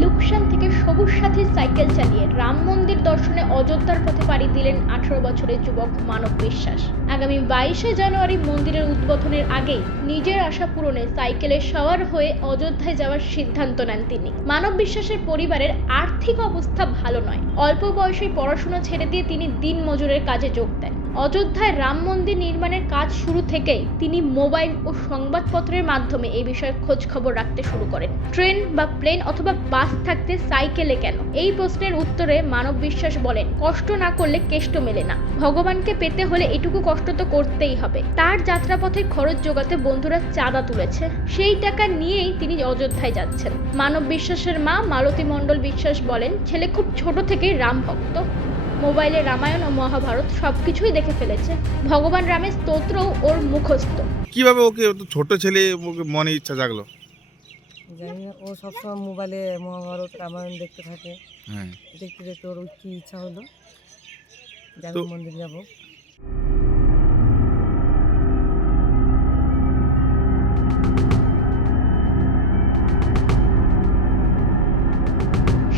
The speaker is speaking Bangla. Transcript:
লুকসান থেকে সবুজ সাথী সাইকেল চালিয়ে রাম মন্দির দর্শনে অযোধ্যার পথে পাড়ি দিলেন আঠারো বছরের যুবক মানব বিশ্বাস। আগামী বাইশে জানুয়ারি মন্দিরের উদ্বোধনের আগেই নিজের আশা পূরণে সাইকেলে সওয়ার হয়ে অযোধ্যায় যাওয়ার সিদ্ধান্ত নেন তিনি। মানব বিশ্বাসের পরিবারের আর্থিক অবস্থা ভালো নয়। অল্প বয়সে পড়াশোনা ছেড়ে দিয়ে তিনি দিন মজুরের কাজে যোগ দেন। অযোধ্যায় রাম মন্দির নির্মাণের কাজ শুরু থেকেই তিনি মোবাইল ও সংবাদপত্রের মাধ্যমে এই বিষয়ে খোঁজ খবর রাখতে শুরু করেন। ট্রেন বা প্লেন অথবা বাস থাকতে সাইকেলে কেন? এই প্রশ্নের উত্তরে মানব বিশ্বাস বলেন, কষ্ট না করলে কেষ্ট মেলে না। ভগবানকে পেতে হলে এটুকু কষ্ট তো করতেই হবে। তার যাত্রাপথের খরচ জোগাতে বন্ধুরা চাঁদা তুলেছে। সেই টাকা নিয়েই তিনি অযোধ্যায় যাচ্ছেন। মানব বিশ্বাসের মা মালতী মণ্ডল বিশ্বাস বলেন, ছেলে খুব ছোট থেকেই রাম ভক্ত। মোবাইলে রামায়ণ ও মহাভারত সবকিছুই দেখে ফেলেছে। ভগবান রামের স্তোত্র ওর মুখস্থ। কীভাবে ওকে ও তো ছোট ছেলে ওকে মনে ইচ্ছা জাগলো? জানি না ও সবসময় মোবাইলে মহাভারত রামায়ণ দেখতে থাকে। হ্যাঁ। দেখতে দেখতে ওর কি ইচ্ছা হলো তো- মন্দির যাব।